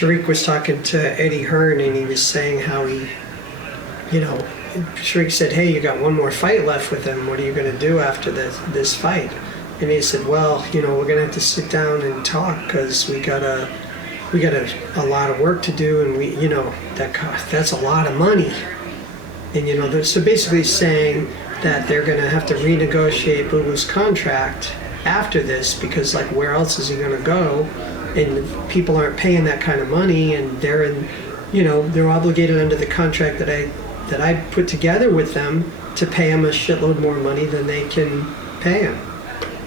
Sharik was talking to Eddie Hearn, and he was saying how he, Sharik said, "Hey, you got one more fight left with him. What are you going to do after this fight?" And he said, "Well, we're going to have to sit down and talk because we got a lot of work to do, and that's a lot of money." And so basically saying that they're going to have to renegotiate Boo Boo's contract after this because, like, where else is he going to go? And people aren't paying that kind of money, and they're obligated under the contract that I put together with them to pay him a shitload more money than they can pay him.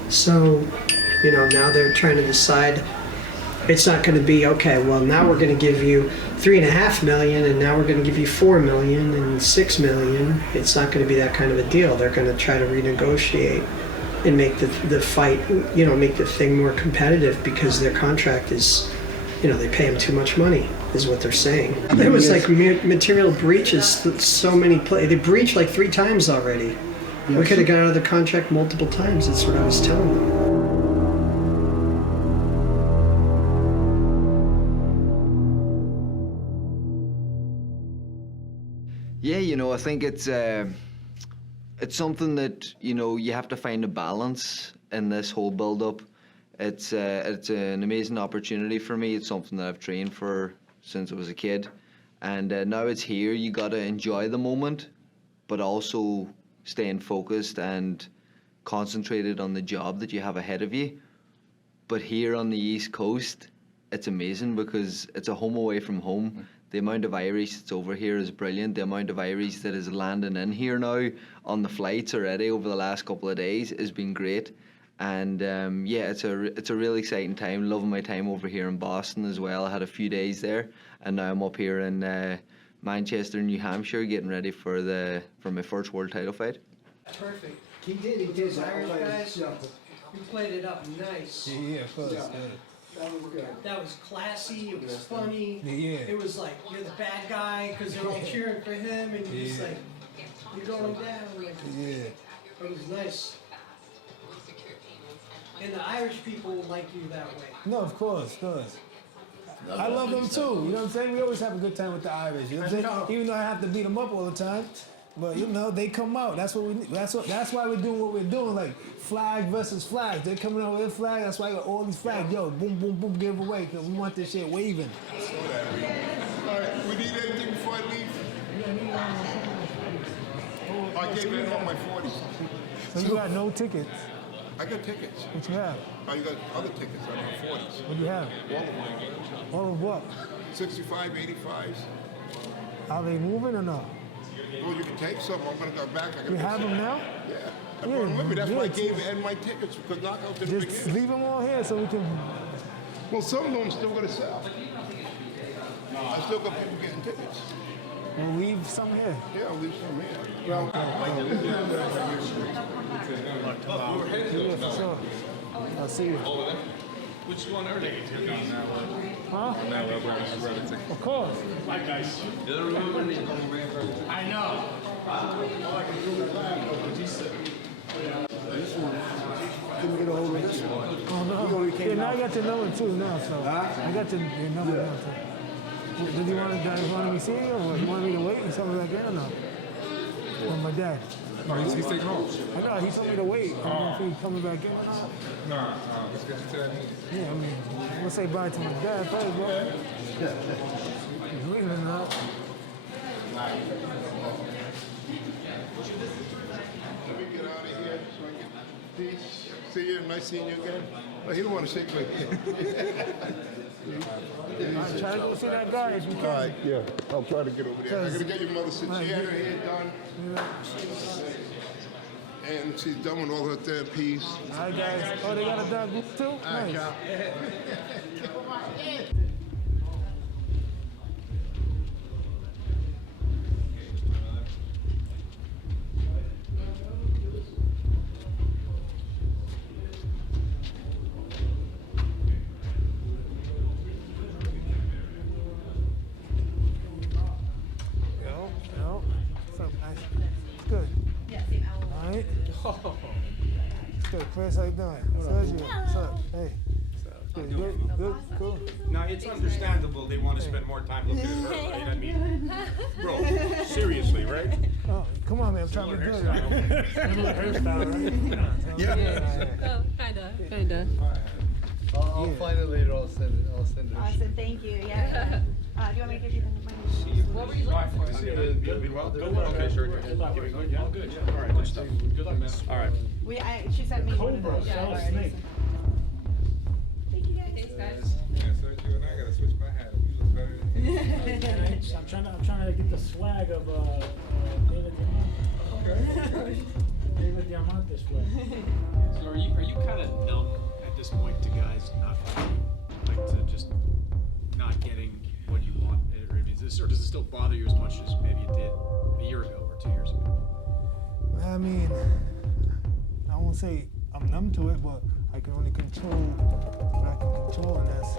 So, now they're trying to decide. It's not going to be, okay, well, now we're going to give you $3.5 million, and now we're going to give you $4 million and $6 million. It's not going to be that kind of a deal. They're going to try to renegotiate and make the fight, make the thing more competitive because their contract is, they pay them too much money, is what they're saying. There was like material breaches, so many they breached like 3 times already. Yes. We could have got out of the contract multiple times. That's what I was telling them. Yeah, I think it's something that, you have to find a balance in this whole build-up. It's an amazing opportunity for me. It's something that I've trained for since I was a kid. And now it's here. You got to enjoy the moment, but also staying focused and concentrated on the job that you have ahead of you. But here on the East Coast, it's amazing because it's a home away from home. The amount of Irish that's over here is brilliant. The amount of Irish that is landing in here now on the flights already over the last couple of days has been great. And it's a really exciting time. Loving my time over here in Boston as well. I had a few days there, and now I'm up here in Manchester, New Hampshire, getting ready for my first world title fight. Perfect. He did. Irish guys. You played it up nice. Yeah, of course. Yeah. That was classy, it was funny. Yeah. It was like, you're the bad guy because they're all cheering for him, and he's like, you're going down. Like, yeah. It was nice. And the Irish people like you that way. No, of course. I love them too. You know what I'm saying? We always have a good time with the Irish. You know what I'm saying? Even though I have to beat them up all the time. But they come out. That's what we need. That's why we're doing what we're doing. Like flag versus flag. They're coming out with their flag. That's why all these flags. Yo, boom, boom, boom, give away because we want this shit waving. All right, we need anything before I leave. I gave in on my 40s. So you got no tickets. I got tickets. What you have? Oh, you got other tickets on my 40s. What do you have? All of them. All of what? 65, 85s. Are they moving or not? Well, you can take some. I'm going to go back. You have them now? Yeah. I brought them with me. That's why I gave Ed my tickets because knockout didn't bring Just in. leave them all here so we can. Well, some of them still going to sell. I still got people getting tickets. We'll leave some here. Yeah, I'll leave some here. Well, Yeah, for sure. I'll see you. Which one are they? Huh? Of course. Bye, guys. I know. couldn't get a hold of this one. Oh, no. Yeah, now I got your number too now, so. I got your number now, so. Did you want me to see you, or you want me to wait or something like that, or no? Or my dad? No, he's taking off. I know, he told me to wait. I don't know if he's coming back in or not. Nah, let's get you to that meeting. Yeah, I mean, I'm gonna say bye to my dad first, bro. He's leaving now. Let me get out of here so I can get peace. See you, nice seeing you again. Well, he don't want to shake my hand. I'm trying to go see that guy if you can. All right, yeah, I'll try to get over there. I'm going to get your mother since she had her hair done. And she's done with all her therapies. All right, guys. Oh, they got a dog group too? Nice. Good, Chris, how you doing? Sergio, what's up? Hey. Good, cool. Now, it's understandable they want to spend more time looking at her, right? I mean, bro, seriously, right? Oh, come on, man, I'm trying to be good. Right? Similar hairstyle, right? Oh, kinda. I'll find it later. I'll send it. Awesome, thank you. Yeah. Do you want me to give you the What were you looking for? Okay, sure. Good luck. Good, yeah? Good, yeah. All right, good stuff. Good luck, man. All right. She sent me one of Cobra, those. South already, Snake. so. Thank you guys. Thanks, guys. Yeah, so you and I gotta switch my hat. You look better than me. I'm trying to get the swag of David Diamante. David Diamante swag. So are you kind of numb at this point to guys not like to just not getting what you want? Or does it still bother you as much as maybe it did a year ago or 2 years ago? I mean, I won't say I'm numb to it, but I can only control what I can control, and that's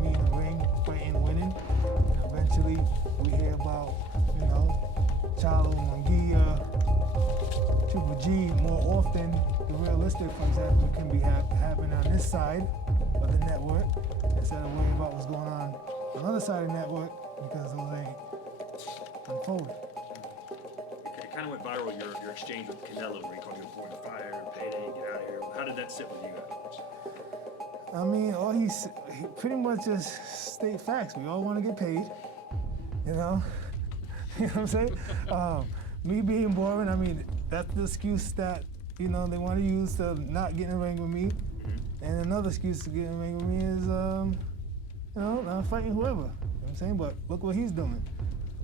me in the ring, fighting, winning. And eventually, we hear about, Chalo, Munguia, Triple G more often. The realistic, for example, can be happening on this side of the network instead of worrying about what's going on the other side of the network, because those ain't unfolding. It kind of went viral, your exchange with Canelo, where he called you a born fire, payday, get out of here. How did that sit with you guys? I mean, he pretty much just state facts. We all want to get paid, you know? You know what I'm saying? Me being boring, I mean, that's the excuse that, they want to use to not get in the ring with me. And another excuse to get in the ring with me is, not fighting whoever. You know what I'm saying? But look what he's doing.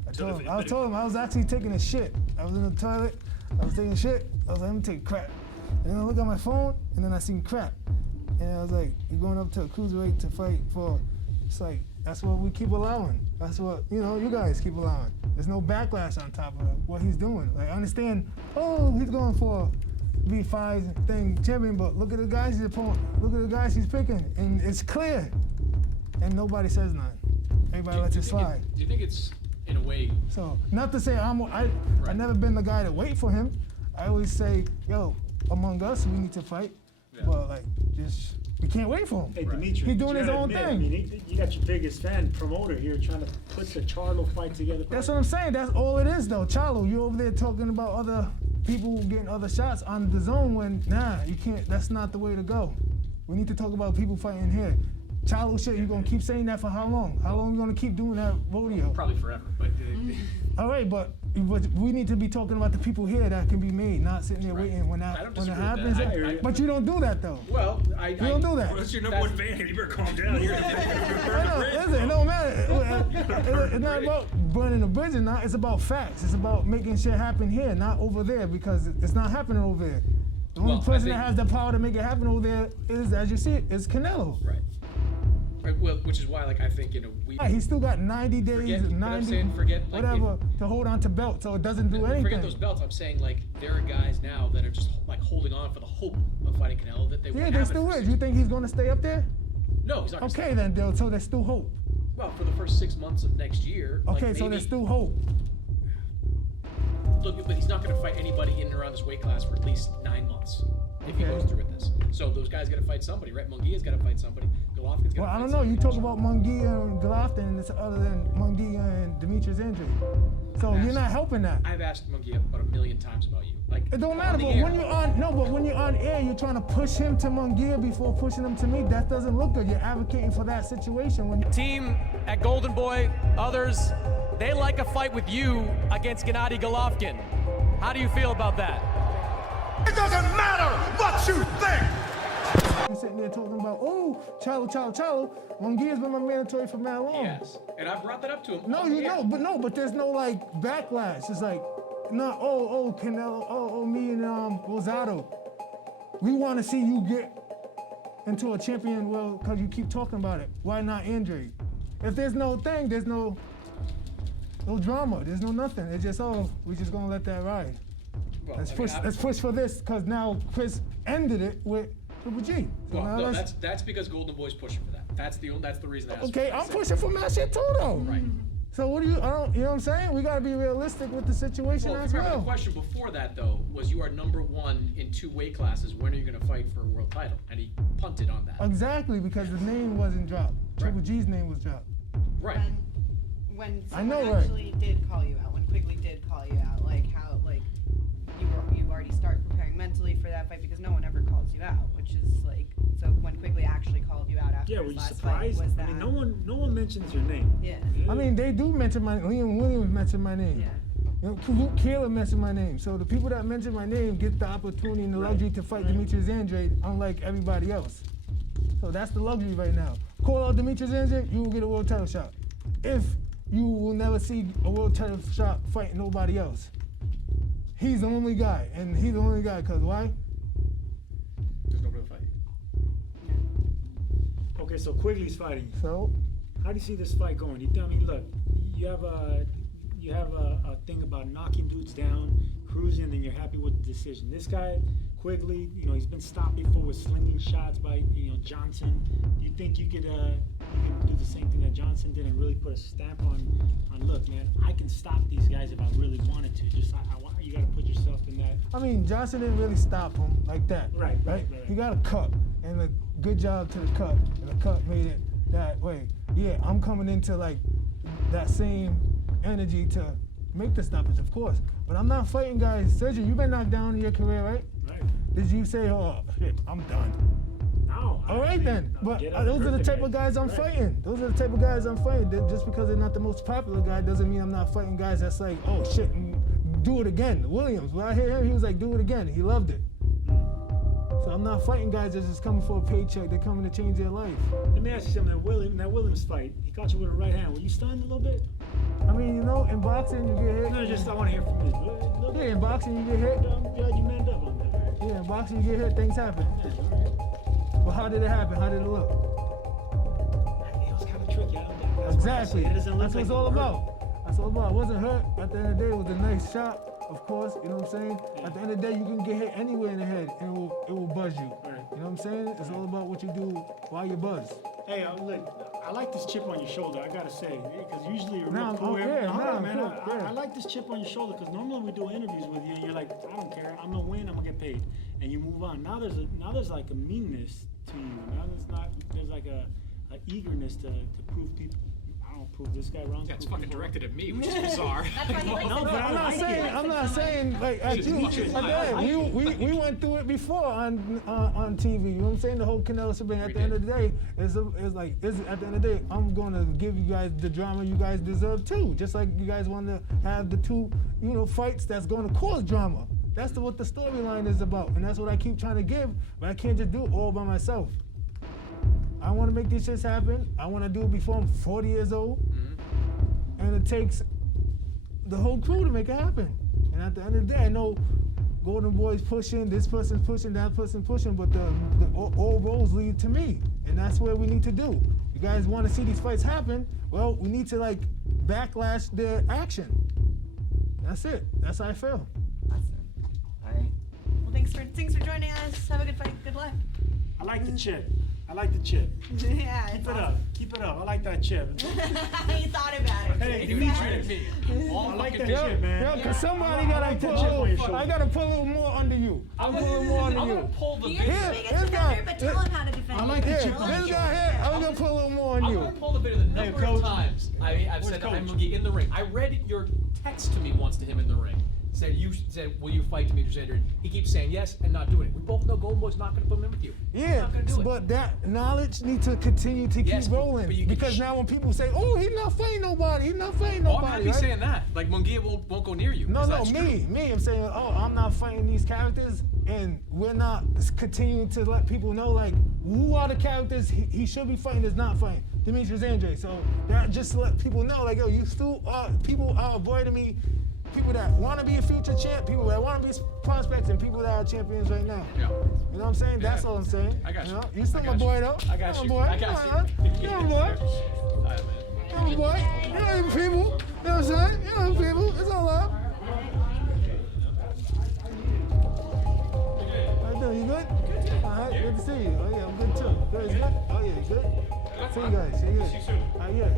I told him I was actually taking a shit. I was in the toilet, I was taking a shit. I was like, let me take a crap. And then I look at my phone, and then I seen crap. And I was like, you're going up to a cruiserweight to fight for, it's like, that's what we keep allowing. That's what, you guys keep allowing. There's no backlash on top of what he's doing. Like, I understand, he's going for V5 thing champion, but look at the guys he's opponent. Look at the guys he's picking, and it's clear. And nobody says nothing. Everybody lets it slide. Do you think it's, in a way... So, not to say I've never been the guy to wait for him. I always say, yo, among us, we need to fight. Yeah. But, we can't wait for him. Hey, Demetrius, he's doing his own thing. I mean, you got your biggest fan, promoter here, trying to put the Charlo fight together. That's what I'm saying. That's all it is, though. Charlo, you over there talking about other people getting other shots on the zone when, you can't. That's not the way to go. We need to talk about people fighting here. Charlo shit, you're going to keep saying that for how long? How long are you going to keep doing that rodeo? Probably forever, but... All right, but we need to be talking about the people here that can be made, not sitting there waiting when it happens. But you don't do that, though. Well, you don't do that. Well, that's your number one fan. You better calm down. You're Listen, it don't matter. It's not about burning the bridges. It's about facts. It's about making shit happen here, not over there, because it's not happening over there. The only person that has the power to make it happen over there is, as you see it, is Canelo. Right. Well, which is why, I think, he's still got 90 days, whatever, to hold on to belts, so it doesn't do anything. Forget those belts. I'm saying, there are guys now that are just, holding on for the hope of fighting Canelo that they won't have. Yeah, there still is. You think he's going to stay up there? No, he's not. Okay, then, Bill, so there's still hope. Well, for the first 6 months of next year. Okay, so there's still hope. Look, but he's not going to fight anybody in and around this weight class for at least 9 months if he goes through with this. So those guys got to fight somebody, right? Munguia's got to fight somebody. Golovkin's got to fight somebody. Well, I don't know. You talk about Munguia and Golovkin, and it's other than Munguia and Demetrius Andrade. So you're not helping that. I've asked Munguia about 1,000,000 times about you. It don't matter. But when you're on air, you're trying to push him to Munguia before pushing him to me. That doesn't look good. You're advocating for that situation. Team at Golden Boy, others, they like a fight with you against Gennady Golovkin. How do you feel about that? It doesn't matter what you think! You're sitting there talking about, Chalo. Munguia's been my mandatory for mad long. Yes, and I brought that up to him. But there's no backlash. It's like, Canelo, me and Rosado. We want to see you get into a champion world because you keep talking about it. Why not Andrade? If there's no thing, there's no drama. There's no nothing. It's just, we're just gonna let that ride. Well, let's push for this because now Chris ended it with Triple G. So well, that's because Golden Boy's pushing for that. That's the reason. Okay, I'm pushing for my shit too, though. Right. So what do you? You know what I'm saying? We gotta be realistic with the situation Well, as remember, the well. question before that, though, was you are #1 in 2 weight classes. When are you going to fight for a world title? And he punted on that. Exactly, because the name wasn't dropped. Triple G's name was dropped. Right. When I someone know, right. actually did call you out, when Quigley did call you out, like how, like, you already start preparing mentally for that fight because no one ever calls you out, which is like, so when Quigley actually called you out after Yeah, his were you last surprised? fight, was that? I mean, no one mentions your name. Yeah. I mean, they do mention Liam Williams mentioned my name. Yeah. You know, Kayla mentioned my name. So the people that mention my name get the opportunity and the luxury to fight Demetrius Andrade, unlike everybody else. So that's the luxury right now. Call out Demetrius Andrade, you will get a world title shot. If you will never see a world title shot fighting nobody else. He's the only guy, and he's the only guy, because why? There's nobody to fight. Okay, so Quigley's fighting you. So? How do you see this fight going? You tell me, look, you have a thing about knocking dudes down, cruising, and you're happy with the decision. This guy, Quigley, you know, he's been stopped before with slinging shots by, you know, Johnson. Do you think you could do the same thing that Johnson did and really put a stamp on look, man, I can stop these guys if I really wanted to. Just you got to put yourself in that. I mean, Johnson didn't really stop him like that. Right. He got a cut, and a good job to the cut, and the cut made it that way. Yeah, I'm coming into like that same energy to make the stoppage, of course. But I'm not fighting guys. Sergio, you've been knocked down in your career, right? Right. Did you say, oh, shit, I'm done? No. All right then, but those are the type of guys I'm fighting. Those are the type of guys I'm fighting. Just because they're not the most popular guy doesn't mean I'm not fighting guys that's like, oh shit, do it again. Williams, when I hear him, he was like, do it again. He loved it. So I'm not fighting guys that's just coming for a paycheck. They're coming to change their life. Let me ask you something. That Williams fight, he caught you with a right hand. Were you stunned a little bit? I mean, you know, in boxing you get hit. No, just I want to hear from you. Yeah, in boxing you get hit. I'm glad you manned up on that. Yeah, in boxing you get hit, things happen. But how did it happen? How did it look? It was kind of tricky. Exactly. That's what it's all about. That's all about. It wasn't hurt. At the end of the day, it was a nice shot, of course. You know what I'm saying? At the end of the day, you can get hit anywhere in the head, and it will buzz you. You know what I'm saying? It's all about what you do while you buzz. Hey, look, I like this chip on your shoulder, I gotta say, because usually you're Nah, real cool. man. I like this chip on your shoulder because normally we do interviews with you and you're like, I don't care, I'm gonna win, I'm gonna get paid, and you move on. Now there's like a meanness to you. Now there's like a eagerness to prove people. I don't prove this guy wrong. That's fucking directed at me, which is bizarre. No, but I'm not saying like at you. Again, we went through it before on TV. You know what I'm saying? The whole Canelo shebang. At the end of the day, at the end of the day, I'm gonna give you guys the drama you guys deserve too. Just like you guys want to have the two, fights that's gonna cause drama. That's what the storyline is about, and that's what I keep trying to give. But I can't just do it all by myself. I want to make these shits happen. I want to do it before I'm 40 years old. And it takes the whole crew to make it happen. And at the end of the day, I know Golden Boy's pushing, this person's pushing, that person's pushing, but all roads lead to me. And that's what we need to do. You guys want to see these fights happen? Well, we need to backlash their action. That's it. That's how I feel. Awesome. All right. Well, thanks for joining us. Have a good fight. Good luck. I like the chip. Yeah, it's Keep it up. Keep it up. I like that chip. You thought about it. Hey, Demetrius. I like that chip, man. Yo, cause somebody gotta pull a little. I gotta pull a little more under you. I'm pulling more under you. I'm gonna pull the You're video. the biggest defender, but tell him how to defend. I like the chip. This guy here, I'm gonna pull a little more on I'm you. gonna pull the video the number of times I've said Coach? I'm Moogie in the ring. I read your text to me once to him in the ring. You said, will you fight Demetrius Andrade? He keeps saying yes and not doing it. We both know Golden Boy's not going to put him in with you. Yeah, not gonna do it. but that knowledge needs to continue to Yes, keep rolling. but you can because now when people say, "Oh, he's not fighting nobody," I'm happy right? saying that. Like Munguia won't go near you. No, that's me. True. I'm saying, "Oh, I'm not fighting these characters," and we're not continuing to let people know who are the characters he should be fighting is not fighting. Demetrius Andrade. So that just to let people know, yo, you still people are avoiding me. People that want to be a future champ, people that want to be prospects, and people that are champions right now. Yeah. You know what I'm saying? That's all I'm saying. I got you. You still my boy though. I got you. Boy. I got you. You're my boy. You're my boy. You know them people. You know what I'm saying? You know them people. It's all love. How you doing? You good? All right. Good to see you. Oh yeah, I'm good too. Good. Is good? Oh yeah, you good? See you guys. See you. See you soon. Yeah.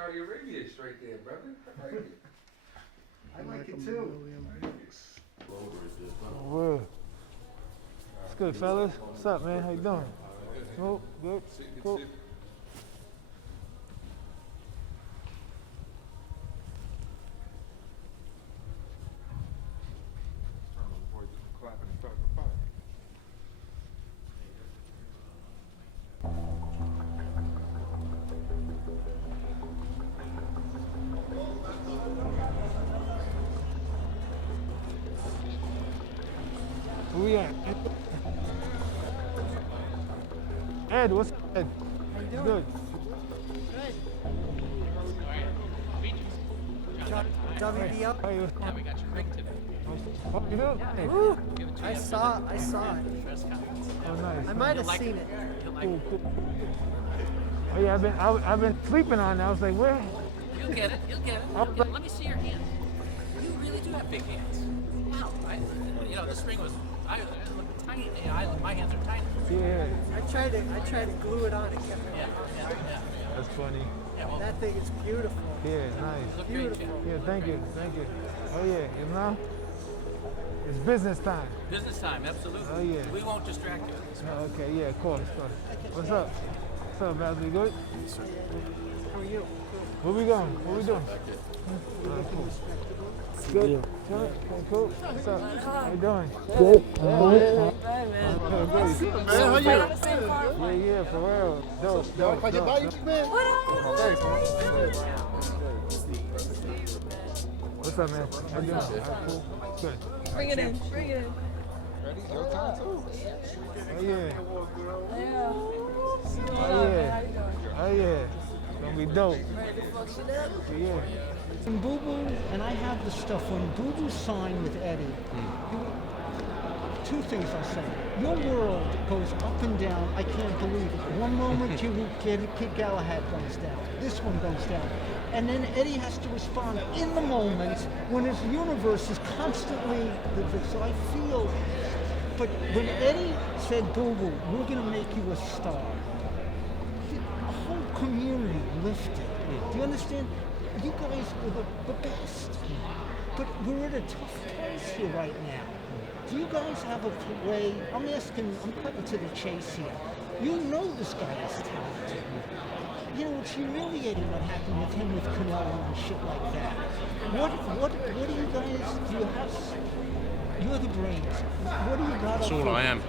Saudi Arabia straight there, brother. I like it. I like it too. Word. It's good, fellas. What's up, man? How you doing? Cool, good, cool. Who we at? Ed, what's up, Ed? How you doing? Good. WBO? How you? Yeah, we got your ring today. Oh, you do? Yeah, Hey. Woo. Give it to I you. saw it. Oh, nice. I might have like seen it. it. You'll like Cool, it. cool. Oh yeah, I've been sleeping on it. I was like, where? You'll get it. You'll get it. You'll get it. Let me see your hands. You really do have big hands. Wow. You know, this ring was look tiny. My hands are tiny. Yeah. I tried to glue it on. It kept Yeah. That's funny. Yeah, well, That thing is beautiful. Yeah, nice. look great, Beautiful. Jim. Yeah, thank you. Oh yeah, you know? It's business time. Business time, absolutely. Oh, yeah. We won't distract you. Oh, okay, yeah, of course. What's up? What's up, Val? We good? How are you? Where we going? What we doing? Cool. Good. Good. Okay, cool. What's up? How you doing? Good. man. Good. Man, how you? Yeah, for real. Dope. What's up, man? How you doing? All right, cool. Good. Bring it in. Bring it in. Ready? Your time too. Oh, yeah. Yeah. Oh, yeah. Oh, yeah. Gonna be dope. Ready to function up? Yeah. When Boo Boo, and I have the stuff, when Boo Boo signed with Eddie, two things I'll say. Your world goes up and down, I can't believe it. One moment Kid Galahad goes down, this one goes down. And then Eddie has to respond in the moment when his universe is constantly, so I feel, but when Eddie said, Boo Boo, we're gonna make you a star, the whole community lifted. Do you understand? You guys were the best, but we're at a tough place here right now. Do you guys have a way? I'm cutting to the chase here. You know this guy is talented. You know, it's humiliating what happened with him with Canelo and shit like that. What do you guys, do you have, you're the brains. What do you got? That's all I am.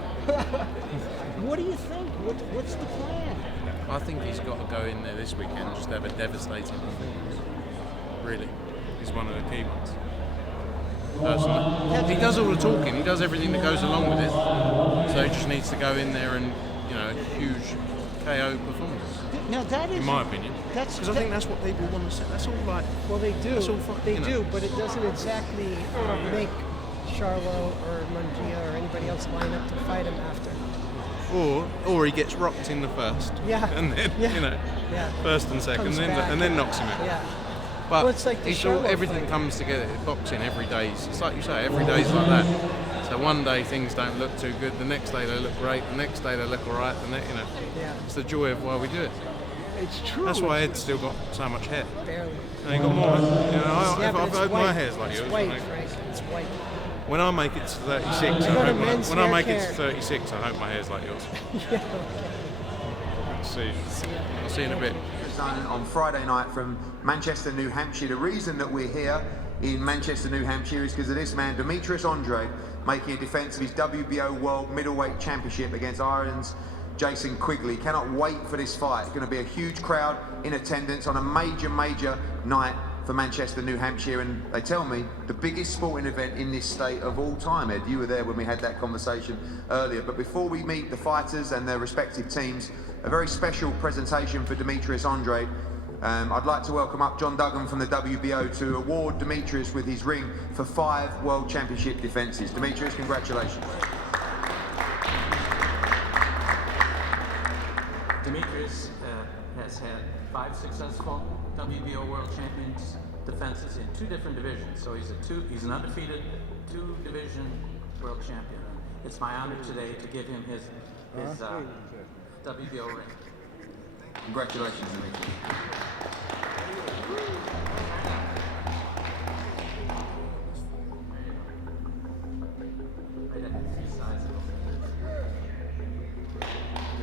What do you think? What's the plan? I think he's got to go in there this weekend and just have a devastating performance. Really. He's one of the key ones. Personally. He does all the talking, he does everything that goes along with it. So he just needs to go in there and, you know, a huge KO performance. Now that is, in my opinion. Because I think that's what people want to say. That's all like. Well, they do. That's all They do, but it doesn't exactly make Charlo or Mungia or anybody else line up to fight him after. Or he gets rocked in the first. Yeah. And then, you know, first and second, Comes back and then knocks him out. Yeah. But Well, it's like the Charlo everything fight. comes together. Boxing every day. It's like you say, every day's like that. So one day things don't look too good. The next day they look great. The next day they look alright. You know, it's the joy of why we do it. It's true. That's why Ed's still got so much hair. Barely. And he got more. You know, Yeah, but if it's my white. hair's like it's yours. white, you know. Frank. It's white. When I make it to 36, You got a men's when I make it hair to 36, I hope my hair's like yours. Yeah. See. I'll see you in a bit. On Friday night from Manchester, New Hampshire. The reason that we're here in Manchester, New Hampshire is because of this man, Demetrius Andrade, making a defence of his WBO World Middleweight Championship against Ireland's Jason Quigley. Cannot wait for this fight. It's going to be a huge crowd in attendance on a major night for Manchester, New Hampshire, and they tell me the biggest sporting event in this state of all time. Ed, you were there when we had that conversation earlier. But before we meet the fighters and their respective teams, a very special presentation for Demetrius Andrade. I'd like to welcome up John Duggan from the WBO to award Demetrius with his ring for 5 World Championship defences. Demetrius, congratulations. Demetrius has had 5 successful WBO World Champions defenses in 2 different divisions. So he's an undefeated 2-division world champion. It's my honor today to give him his WBO ring. Congratulations, Demetrius. Good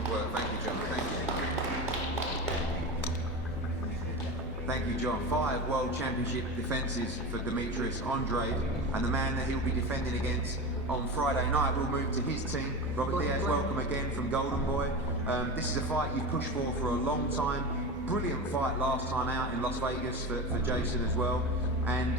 work. Thank you, John. Thank you. Thank you, John. 5 World Championship defences for Demetrius Andrade, and the man that he'll be defending against on Friday night will move to his team. Robert Diaz, welcome again from Golden Boy. This is a fight you've pushed for a long time. Brilliant fight last time out in Las Vegas for Jason as well. And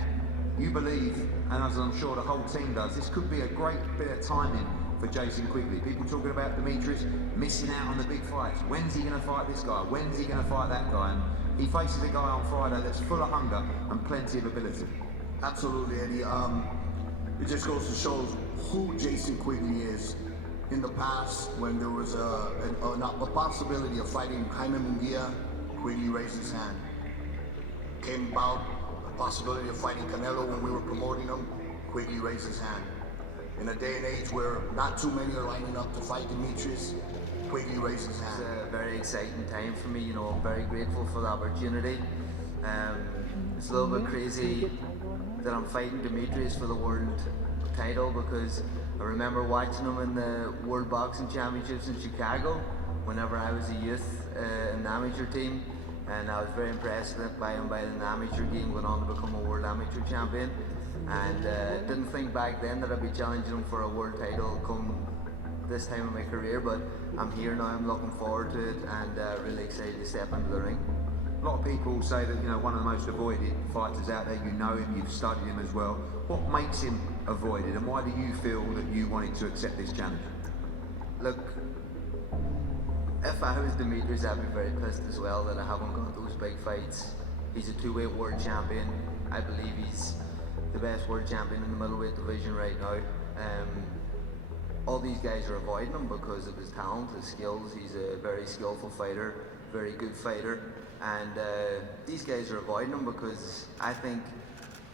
you believe, and as I'm sure the whole team does, this could be a great bit of timing for Jason Quigley. People talking about Demetrius missing out on the big fights. When's he going to fight this guy? When's he going to fight that guy? And he faces a guy on Friday that's full of hunger and plenty of ability. Absolutely, Eddie. It just goes to show who Jason Quigley is. In the past, when there was a possibility of fighting Jaime Munguia, Quigley raised his hand. Came about a possibility of fighting Canelo when we were promoting him, Quigley raised his hand. In a day and age where not too many are lining up to fight Demetrius, Quigley raised his hand. It's a very exciting time for me, you know, I'm very grateful for the opportunity. It's a little bit crazy that I'm fighting Demetrius for the world title because I remember watching him in the World Boxing Championships in Chicago whenever I was a youth in the amateur team, and I was very impressed by him by the amateur game, going on to become a world amateur champion, and didn't think back then that I'd be challenging him for a world title come this time in my career, but I'm here now, I'm looking forward to it, and really excited to step into the ring. A lot of people say that, you know, one of the most avoided fighters out there, you know him, you've studied him as well. What makes him avoided, and why do you feel that you wanted to accept this challenge? Look, if I was Demetrius, I'd be very pissed as well that I haven't got those big fights. He's a 2-weight world champion. I believe he's the best world champion in the middleweight division right now. All these guys are avoiding him because of his talent, his skills. He's a very skillful fighter, very good fighter, and these guys are avoiding him because I think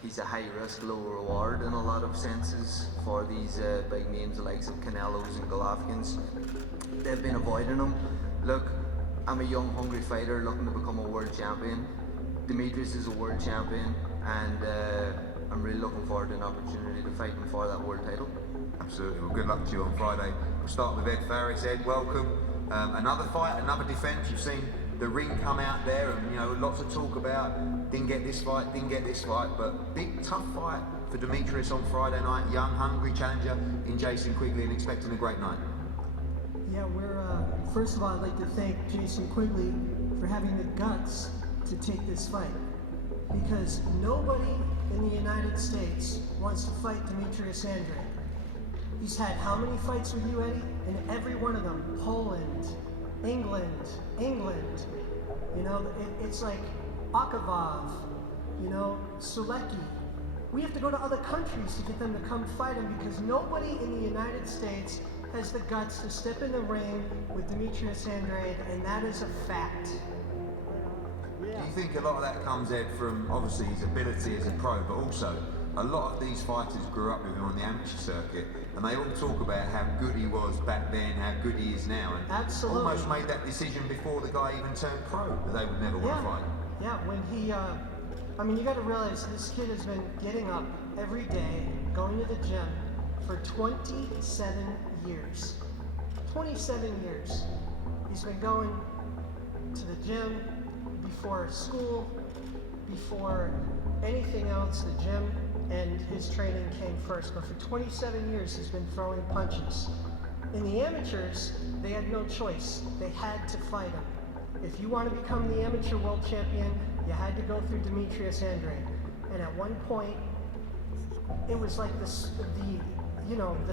he's a high risk, low reward in a lot of senses for these big names, the likes of Canelos and Golovkins. They've been avoiding him. Look, I'm a young, hungry fighter looking to become a world champion. Demetrius is a world champion, and I'm really looking forward to an opportunity to fight him for that world title. Absolutely. Well, good luck to you on Friday. We'll start with Ed Faris. Ed, welcome. Another fight, another defence. You've seen the ring come out there, and you know, lots of talk about didn't get this fight, but big tough fight for Demetrius on Friday night. Young, hungry challenger in Jason Quigley, and expecting a great night. Yeah, first of all, I'd like to thank Jason Quigley for having the guts to take this fight, because nobody in the United States wants to fight Demetrius Andrade. He's had how many fights with you, Eddie? And every one of them, Poland, England, you know, it's like Akavov, you know, Sulecki. We have to go to other countries to get them to come fight him because nobody in the United States has the guts to step in the ring with Demetrius Andrade, and that is a fact. Do you think a lot of that comes, Ed, from obviously his ability as a pro, but also a lot of these fighters grew up with him on the amateur circuit, and they all talk about how good he was back then, how good he is now, and absolutely almost made that decision before the guy even turned pro, that they would never want to fight. Yeah, when he, I mean, you got to realize this kid has been getting up every day, going to the gym for 27 years. 27 years. He's been going to the gym before school, before anything else, the gym and his training came first. But for 27 years, he's been throwing punches. In the amateurs, they had no choice. They had to fight him. If you want to become the amateur world champion, you had to go through Demetrius Andrade. And at one point, it was like the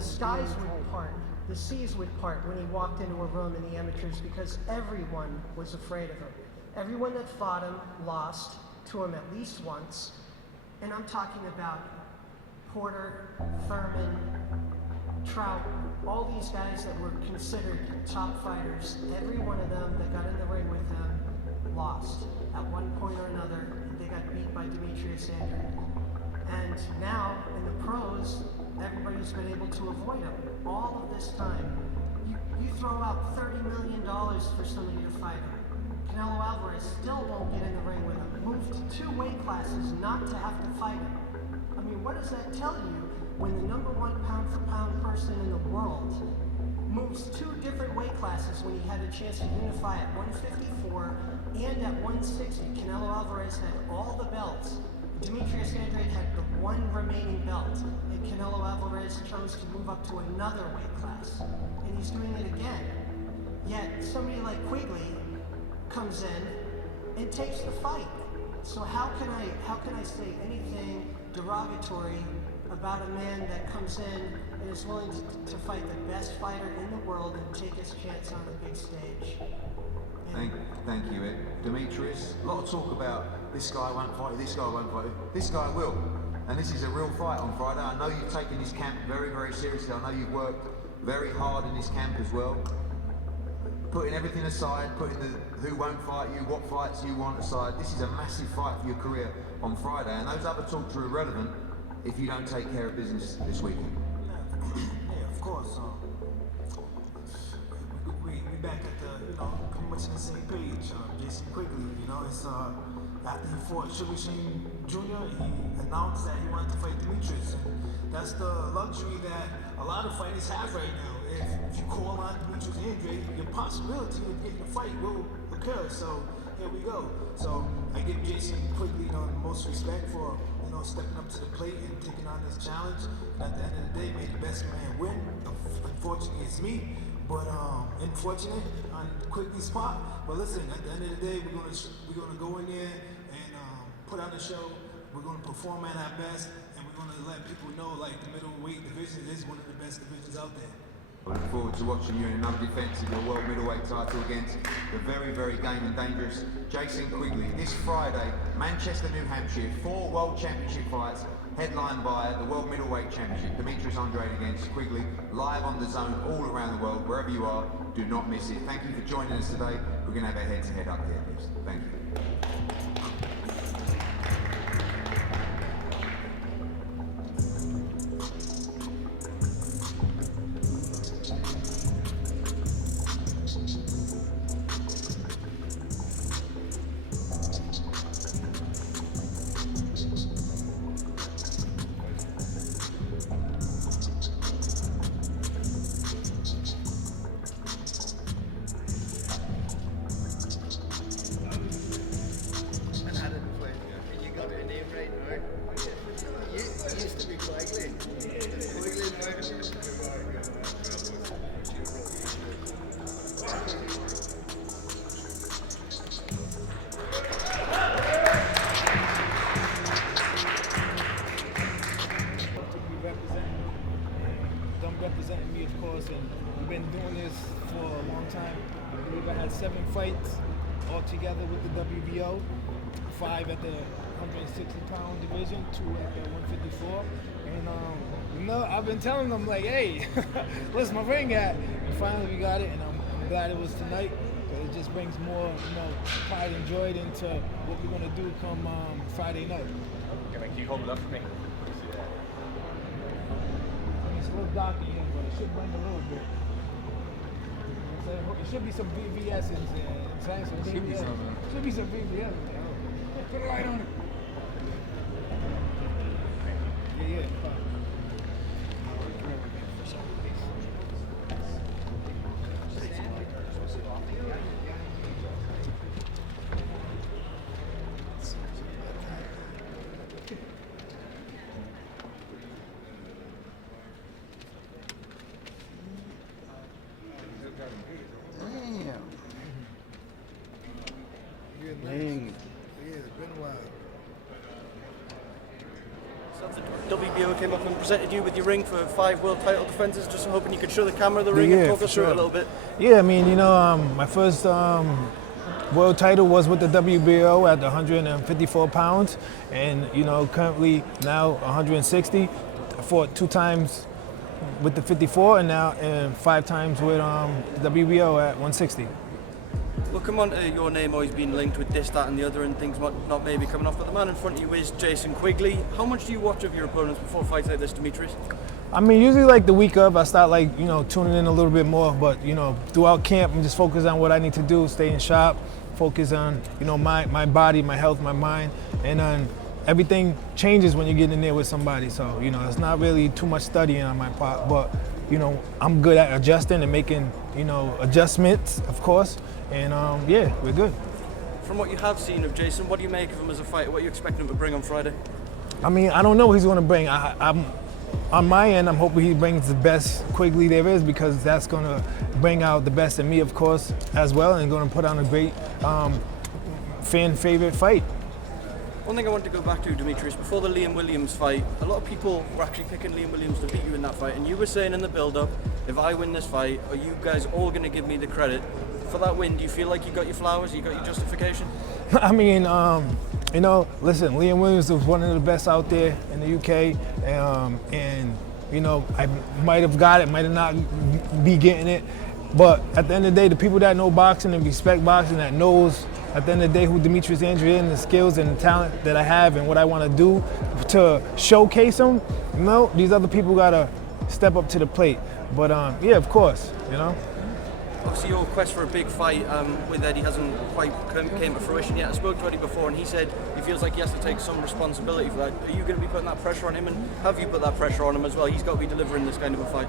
skies would part, the seas would part when he walked into a room in the amateurs because everyone was afraid of him. Everyone that fought him lost to him at least once. And I'm talking about Porter, Thurman, Trout, all these guys that were considered top fighters. Every one of them that got in the ring with him lost. At one point or another, they got beat by Demetrius Andrade. And now, in the pros, everybody's been able to avoid him all of this time. You throw out $30 million for somebody to fight him. Canelo Alvarez still won't get in the ring with him. Moved 2 weight classes not to have to fight him. I mean, what does that tell you when the number 1 pound-for-pound person in the world moves 2 different weight classes when he had a chance to unify at 154 and at 160? Canelo Alvarez had all the belts. Demetrius Andrade had the 1 remaining belt, and Canelo Alvarez chose to move up to another weight class, and he's doing it again. Yet somebody like Quigley comes in and takes the fight. So how can I say anything derogatory about a man that comes in and is willing to fight the best fighter in the world and take his chance on a big stage? Thank you, Ed. Demetrius, a lot of talk about this guy won't fight you, this guy won't fight you. This guy will. And this is a real fight on Friday. I know you've taken this camp very, very seriously. I know you've worked very hard in this camp as well. Putting everything aside, putting the who won't fight you, what fights you want aside, this is a massive fight for your career on Friday. And those other talks are irrelevant if you don't take care of business this weekend. Yeah, of course. We back at the, pretty much on the same page. Jason Quigley, it's after he fought Sugar Shane Jr., he announced that he wanted to fight Demetrius. And that's the luxury that a lot of fighters have right now. If you call on Demetrius Andrade, your possibility of getting a fight will occur. So here we go. So I give Jason Quigley, the most respect for stepping up to the plate and taking on this challenge. And at the end of the day, may the best man win. Unfortunately, it's me. But unfortunate on Quigley's part. But listen, at the end of the day, we're gonna go in there and put on a show. We're gonna perform at our best, and we're gonna let people know like the middleweight division is one of the best divisions out there. I look forward to watching you in another defence of your world middleweight title against the very, very game and dangerous Jason Quigley. This Friday, Manchester, New Hampshire, 4 World Championship fights headlined by the World Middleweight Championship. Demetrius Andrade against Quigley, live on the zone all around the world. Wherever you are, do not miss it. Thank you for joining us today. We're going to have our head-to-head up here next. Thank you. Representing me, of course, and we've been doing this for a long time. I believe I had 7 fights all together with the WBO, 5 at the 160-pound division, 2 at the 154. And I've been telling them like, hey, where's my ring at? And finally we got it, and I'm glad it was tonight. But it just brings more, pride and joy into what we're gonna do come Friday night. Okay, can you hold it up for me? It's a little dark in here, but it should bring a little bit. It should be some VVS in there. Should be some VVS in there. Put a light on it. Yeah. WBO came up and presented you with your ring for 5 world title defenses. Just hoping you could show the camera the ring and talk us through it a little bit. Yeah, I mean, my first world title was with the WBO at 154 pounds, and currently now 160. I fought 2 times with the 54, and now 5 times with WBO at 160. We'll come on to your name always being linked with this, that and the other and things not maybe coming off, but the man in front of you is Jason Quigley. How much do you watch of your opponents before fights like this, Demetrius? I mean, usually like the week of, I start tuning in a little bit more, but throughout camp, I'm just focused on what I need to do, staying sharp, focus on, you know, my body, my health, my mind, and then everything changes when you get in there with somebody. So, you know, it's not really too much studying on my part, but, you know, I'm good at adjusting and making, you know, adjustments, of course, and yeah, we're good. From what you have seen of Jason, what do you make of him as a fighter? What are you expecting him to bring on Friday? I mean, I don't know what he's going to bring. I'm on my end, I'm hoping he brings the best Quigley there is, because that's going to bring out the best in me, of course, as well, and going to put on a great fan favorite fight. One thing I want to go back to, Demetrius, before the Liam Williams fight, a lot of people were actually picking Liam Williams to beat you in that fight, and you were saying in the build-up, if I win this fight, are you guys all going to give me the credit for that win? Do you feel like you got your flowers, you got your justification? I mean, you know, listen, Liam Williams was one of the best out there in the UK, and you know, I might have got it, might have not be getting it, but at the end of the day, the people that know boxing and respect boxing, that knows at the end of the day who Demetrius Andrade is and the skills and the talent that I have and what I want to do to showcase him, you know, these other people gotta step up to the plate. But yeah, of course, you know. Obviously, your quest for a big fight with Eddie hasn't quite came to fruition yet. I spoke to Eddie before, and he said he feels like he has to take some responsibility for that. Are you going to be putting that pressure on him, and have you put that pressure on him as well? He's got to be delivering this kind of a fight.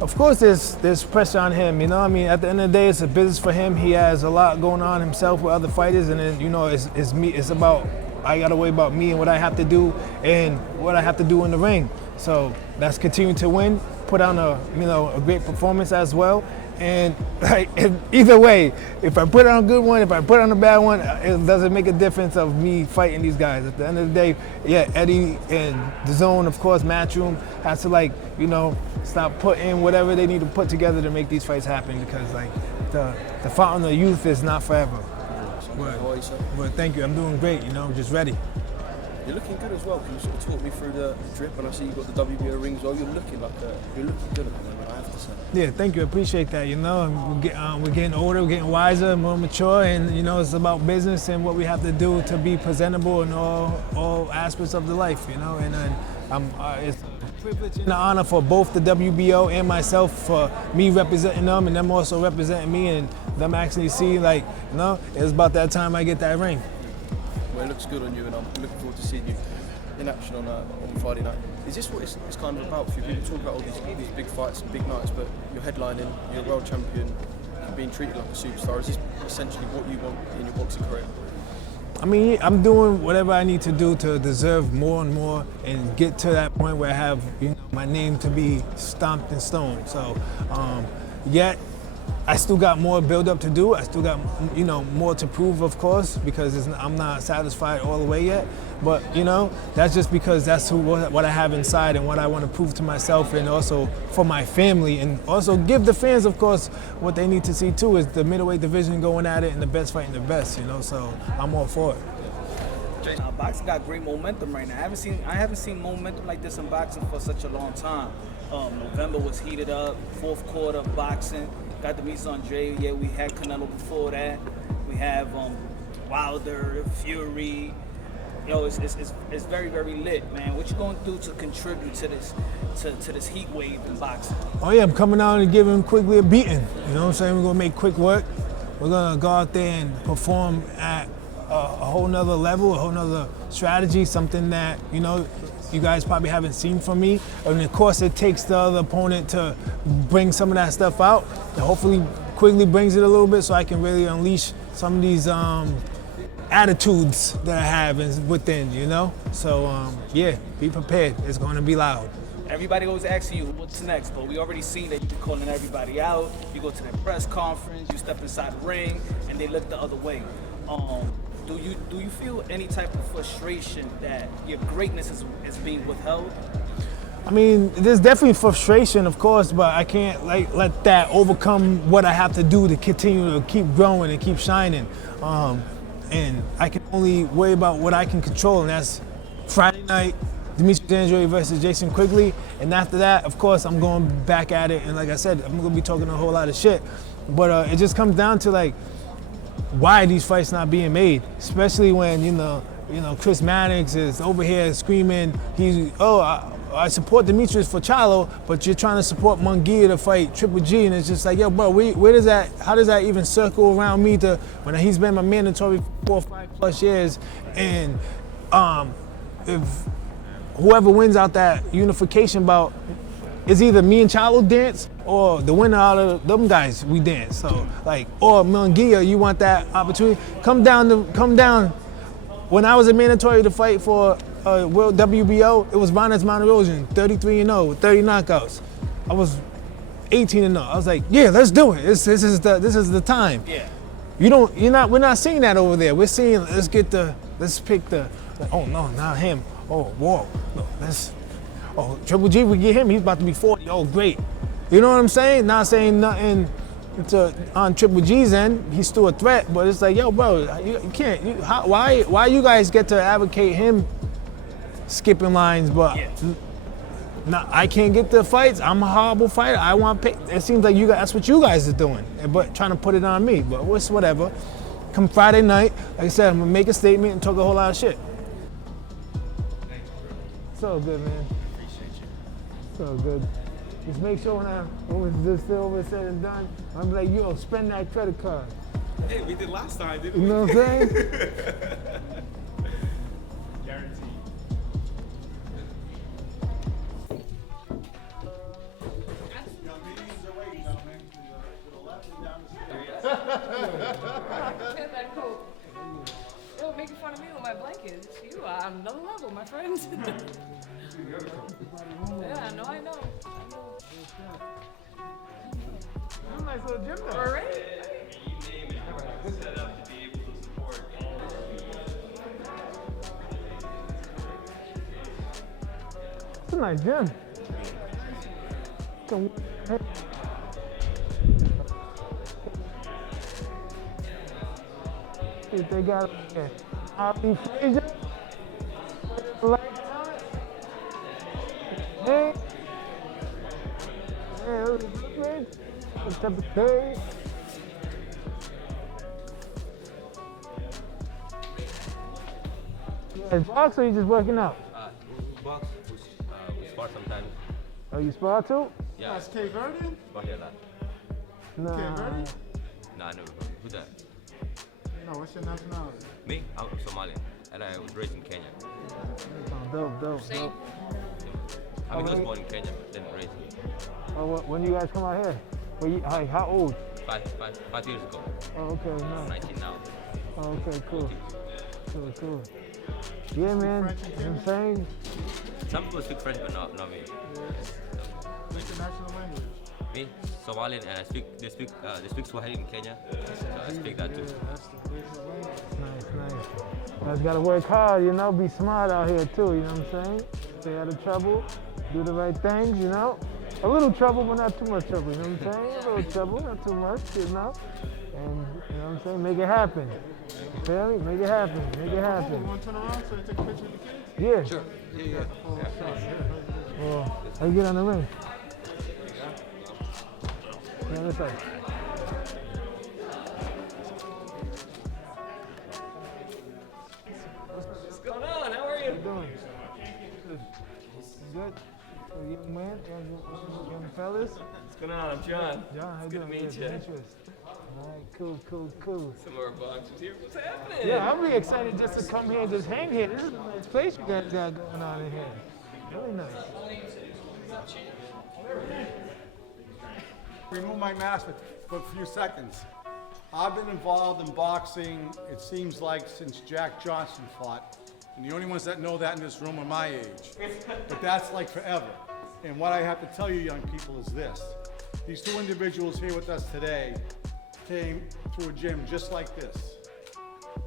Of course, there's pressure on him. You know, I mean, at the end of the day, it's a business for him. He has a lot going on himself with other fighters, and then, you know, it's me. It's about, I got to worry about me and what I have to do and what I have to do in the ring. So that's continue to win, put on a great performance as well. And like either way, if I put on a good one, if I put on a bad one, it doesn't make a difference of me fighting these guys. At the end of the day, yeah, Eddie and the Zone, of course, Matchroom has to, like, you know, stop putting whatever they need to put together to make these fights happen, because like the fountain of youth is not forever. But thank you, I'm doing great, you know, just ready. You're looking good as well. Can you sort of talk me through the drip? And I see you've got the WBO rings. Well, you're looking good at the moment, I have to say. Yeah, thank you. I appreciate that. You know, we're getting older, we're getting wiser, more mature, and you know, it's about business and what we have to do to be presentable in all aspects of the life. You know, and it's a privilege and an honor for both the WBO and myself, for me representing them and them also representing me, and them actually see, like, you know, it's about that time I get that ring. Well, it looks good on you, and I'm looking forward to seeing you in action on Friday night. Is this what it's kind of about for you? People talk about all these big fights and big nights, but you're headlining, you're a world champion, you're being treated like a superstar. Is this essentially what you want in your boxing career? I mean, I'm doing whatever I need to do to deserve more and more and get to that point where I have, you know, my name to be stomped in stone. So, yet I still got more build up to do. I still got, you know, more to prove, of course, because I'm not satisfied all the way yet. But, you know, that's just because that's what I have inside and what I want to prove to myself, and also for my family, and also give the fans, of course, what they need to see too, is the middleweight division going at it and the best fighting the best, you know, so I'm all for it. Boxing got great momentum right now. I haven't seen momentum like this in boxing for such a long time. November was heated up, fourth quarter boxing. Got to meet Andrade. Yeah, we had Canelo before that. We have Wilder, Fury. Yo, it's very, very lit, man. What you going to do to contribute to this heat wave in boxing? Oh yeah, I'm coming out and giving Quigley a beating. You know what I'm saying? We're gonna make quick work. We're gonna go out there and perform at a whole nother level, a whole nother strategy, something that, you know, you guys probably haven't seen from me. And of course, it takes the other opponent to bring some of that stuff out. And hopefully, Quigley brings it a little bit so I can really unleash some of these attitudes that I have within, you know? So, yeah, be prepared. It's going to be loud. Everybody always asking you what's next, but we already seen that you've been calling everybody out. You go to their press conference, you step inside the ring, and they look the other way. Do you feel any type of frustration that your greatness is being withheld? I mean, there's definitely frustration, of course, but I can't let that overcome what I have to do to continue to keep growing and keep shining. And I can only worry about what I can control, and that's Friday night, Demetrius Andrade versus Jason Quigley. And after that, of course, I'm going back at it. And like I said, I'm gonna be talking a whole lot of shit. But it just comes down to, like, why these fights not being made, especially when you know Chris Mannix is over here screaming I support Demetrius for Charlo, but you're trying to support Munguia to fight Triple G, and it's just like, yo, bro, how does that even circle around me to when he's been my mandatory 4 or 5 plus years, and if whoever wins out that unification bout, it's either me and Charlo dance or the winner out of them guys we dance. So like, or Munguia, you want that opportunity? Come down. When I was a mandatory to fight for World WBO, it was Ronald's Mount Erosion, 33-0 with 30 knockouts. I was 18-0. I was like, yeah, let's do it. This is the time. Yeah. We're not seeing that over there. We're seeing let's pick the. Oh no, not him. Oh whoa, no, oh, Triple G, we get him, he's about to be 40. Oh, great. You know what I'm saying? Not saying nothing on Triple G's end. He's still a threat, but it's like, yo, bro, you can't. Why you guys get to advocate him skipping lines, but I can't get the fights? I'm a horrible fighter. I want pay. It seems like that's what you guys are doing, but trying to put it on me. But it's whatever. Come Friday night, like I said, I'm gonna make a statement and talk a whole lot of shit. So good, man. So good. Just make sure when this over said and done, I'm like, yo, spend that credit card. Hey, we did last time, didn't we? You know what I'm saying? Guaranteed. Get that coat. Don't make fun of me with my blankets. You are on another level, my friend. Yeah, I know. Nice little gym though. All right. Set up to be able to support. It's a nice gym. If they got Ali Frazier, hey, what's up, hey? You guys box or you just working out? Box, we spar sometimes. Oh, you spar too? Yeah. That's Cape Verdean? Spar here a lot. Nah. Cape Verdean? Nah, never. Who's that? No, what's your nationality? Me? I'm Somalian, and I was raised in Kenya. Oh, dope. I was born in Kenya, but then raised here. Oh, when you guys come out here? How old? 5 years ago. Oh, okay, nice. 19 now. Oh, okay, cool. Cool. Yeah, man, you know what I'm saying? Some people speak French, but not me. What's your national language? Me, Somalian, and they speak Swahili in Kenya, so I speak that too. Nice. You guys gotta work hard, be smart out here too, you know what I'm saying? Stay out of trouble, do the right things, A little trouble, but not too much trouble, you know what I'm saying? A little trouble, not too much, And, you know what I'm saying? Make it happen. You feel me? Make it happen. You want to turn around so they take a picture with the kids? Yeah. Sure. Yeah. Well, how you get on the ring? Yeah, this side. What's going on? How are you? How you doing? Good. Young man, young fellas. What's going on? I'm John. John, how you Good doing? to meet you. Demetrius. All right, cool. Some more boxers here. What's happening? Yeah, I'm really excited just to come here and just hang here. This is a nice place you guys got going on in here. Really nice. Remove my mask for a few seconds. I've been involved in boxing, it seems like, since Jack Johnson fought. And the only ones that know that in this room are my age. But that's like forever. And what I have to tell you, young people, is this. These two individuals here with us today came to a gym just like this.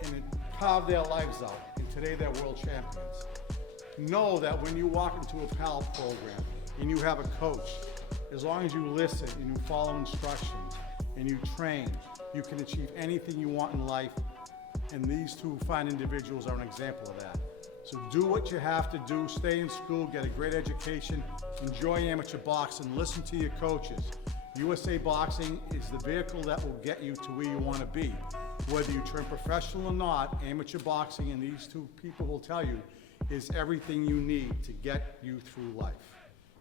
And it carved their lives out. And today they're world champions. Know that when you walk into a PAL program and you have a coach, as long as you listen and you follow instructions and you train, you can achieve anything you want in life. And these two fine individuals are an example of that. So do what you have to do, stay in school, get a great education, enjoy amateur boxing, listen to your coaches. USA Boxing is the vehicle that will get you to where you want to be. Whether you turn professional or not, amateur boxing, and these two people will tell you, is everything you need to get you through life.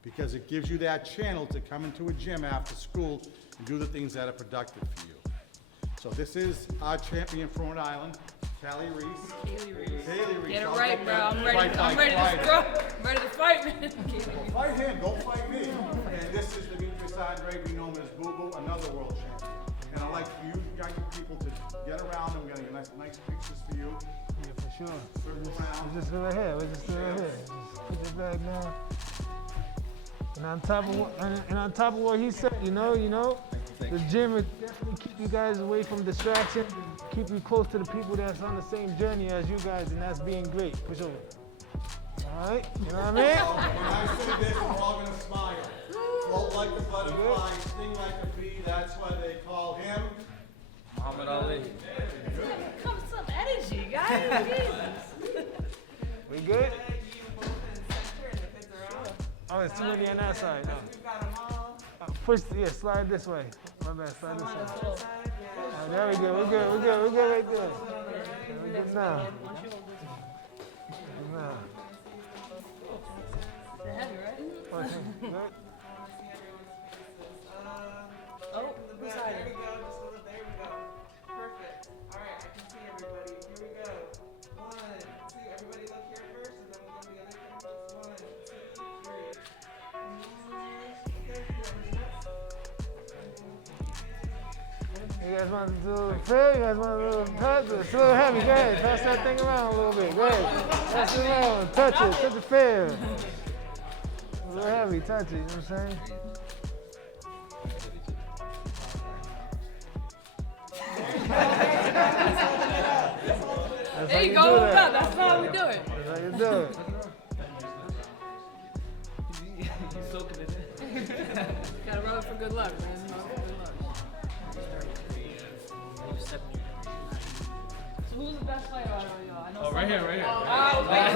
Because it gives you that channel to come into a gym after school and do the things that are productive for you. So this is our champion from Rhode Island, Callie Reese. Kaylee Reese. Get it right, bro. I'm ready to fight, man. Fight him, don't fight me. And this is Demetrius Andrade, we know him as Boo Boo, another world champion. And I'd like for you young people to get around him. We're gonna get nice pictures for you. Yeah, for sure. Circle around. We're just right here. We're just right here. Just put it back now. And on top of what he said, you know, the gym will definitely keep you guys away from distraction, keep you close to the people that's on the same journey as you guys, and that's being great. Push over. All right, you know what I mean? When I say this, we're all gonna smile. Float like a butterfly, sting like a bee. That's why they call him Muhammad Ali. Come some energy, guys. Jesus. We good? Oh, it's too many on that side. No. Push, slide this way. My bad, slide this way. There we go. We're good right there. We're good now. They're heavy, right? Okay, good. Oh, who's hiding? There we go. Perfect. All right, I can see everybody. Here we go. 1, 2. Everybody look here first, and then we'll go the other cameras. 1, 2, 3. You guys want to do fair? You guys want to do touch? It's a little heavy. Go ahead. Pass that thing around a little bit. Go ahead. Pass it around. Touch it. Touch it fair. A little heavy. Touch it. You know what I'm saying? There you go. That's how we do it. That's how you do it. He's soaking it in. Gotta rub it for good luck, man. So who's the best fighter out of y'all? I know Right here. Oh, wait.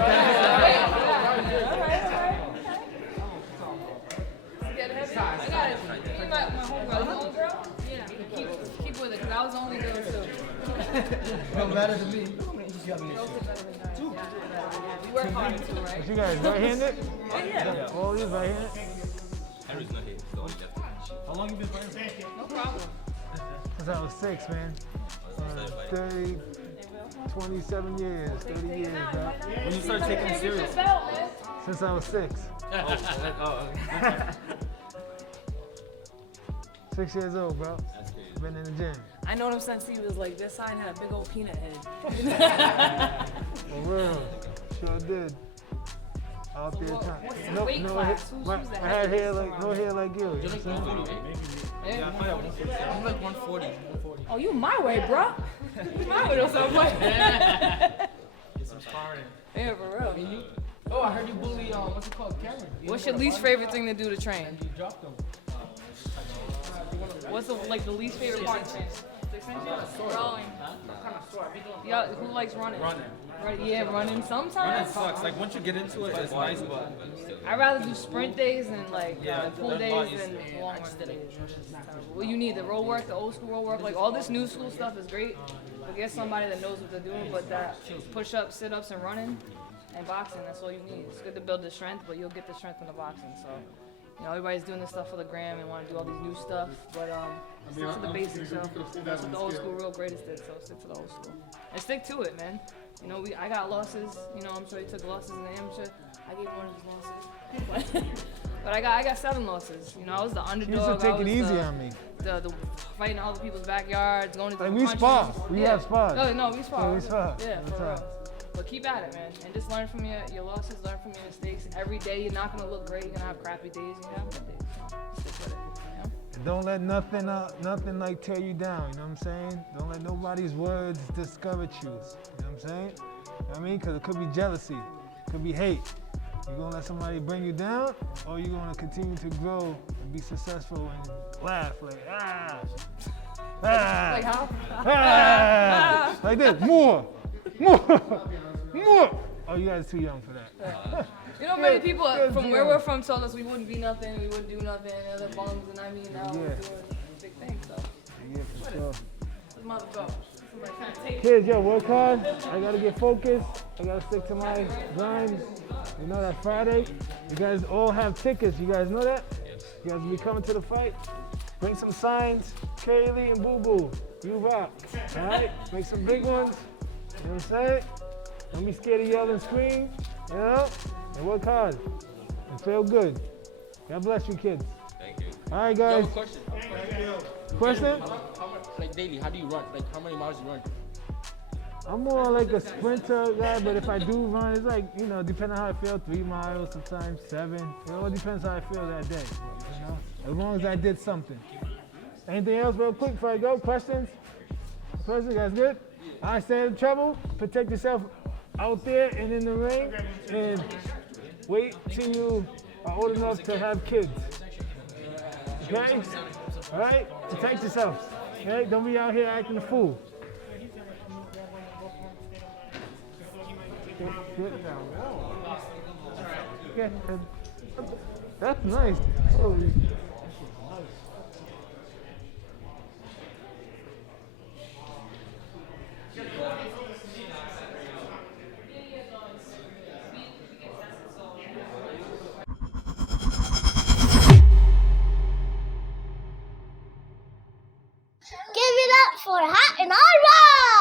Get heavy. I got it. My homegirl. Yeah. Keep with it, because I was the only girl too. No better than me. You work harder too, right? What you guys right-handed? Oh yeah. All these right-handed? Henry's not here. He's the only left. How long you been fighting? No problem. Since I was 6, man. 30, 27 years, 30 years, bro. When you start taking it serious? Since I was 6. Oh. 6 years old, bro. Been in the gym. I know him since he was like this high and had a big old peanut head. For real. Sure did. Out there trying. What's the weight class? I had hair like, no hair like you. You're like 140, right? Yeah, I fight at 140. I'm like 140. Oh, you my way, bro. You my way or something. Get some sparring. Yeah, for real. Oh, I heard you bully, what's it called, Cameron? What's your least favorite thing to do to train? You dropped him. What's the least favorite part of training? 6 inches? Rowing. Yeah, who likes running? Running. Right, yeah, running sometimes. Running sucks. Like once you get into it, it's nice, but I'd rather do sprint days and like pool days than long run days. Well, you need the road work, the old school road work, like all this new school stuff is great. But get somebody that knows what they're doing. But that push-ups, sit-ups, and running, and boxing, that's all you need. It's good to build the strength, but you'll get the strength in the boxing. So, you know, everybody's doing this stuff for the gram and want to do all these new stuff, but stick to the basics. So that's what the old school real greatest did. So stick to the old school and stick to it, man. You know, I got losses. You know, I'm sure he took losses in the amateur. I gave one of his losses, but I got 7 losses. You know, I was the underdog. You should take it easy on me. The fighting in other people's backyards, going to Like different we spar. countries. We have spars. No, we spar. Yeah, we spar. Yeah, for real. But keep at it, man, and just learn from your losses, learn from your mistakes. Every day you're not gonna look great. You're gonna have crappy days. You're gonna have good days. So stick with it. You know? And don't let nothing like tear you down. You know what I'm saying? Don't let nobody's words discourage you. You know what I'm saying? You know what I mean? Because it could be jealousy, it could be hate. You gonna let somebody bring you down, or you gonna continue to grow and be successful and laugh like Like how? Like this, more. Oh, you guys are too young for that. You know, many people from where we're from told us we wouldn't be nothing, we wouldn't do nothing, and other bums, and I mean, now we're doing big things, so. Yeah, for sure. Let's mother go. Somebody trying to take it. Kids, yo, work hard. I gotta get focused. I gotta stick to my grind. You know that Friday, you guys all have tickets. You guys know that? You guys will be coming to the fight. Bring some signs. Kaylee and Boo Boo, you rock. All right? Make some big ones. You know what I'm saying? Don't be scared to yell and scream. You know? And work hard. And feel good. God bless you, kids. Thank you. All right, Yo, guys. question. Question? How much, like daily, how do you run? Like how many miles do you run? I'm more like a sprinter guy, but if I do run, it's like, you know, depending on how I feel, 3 miles, sometimes 7. It all depends how I feel that day, you know? As long as I did something. Anything else real quick before I go? Questions? Questions, guys good? All right, stay out of trouble. Protect yourself out there and in the ring. And wait till you are old enough to have kids. Okay? All right? Protect yourselves. Okay? Don't be out here acting a fool. Okay. That's nice. Holy. Give it up for Hat and Unbeaten!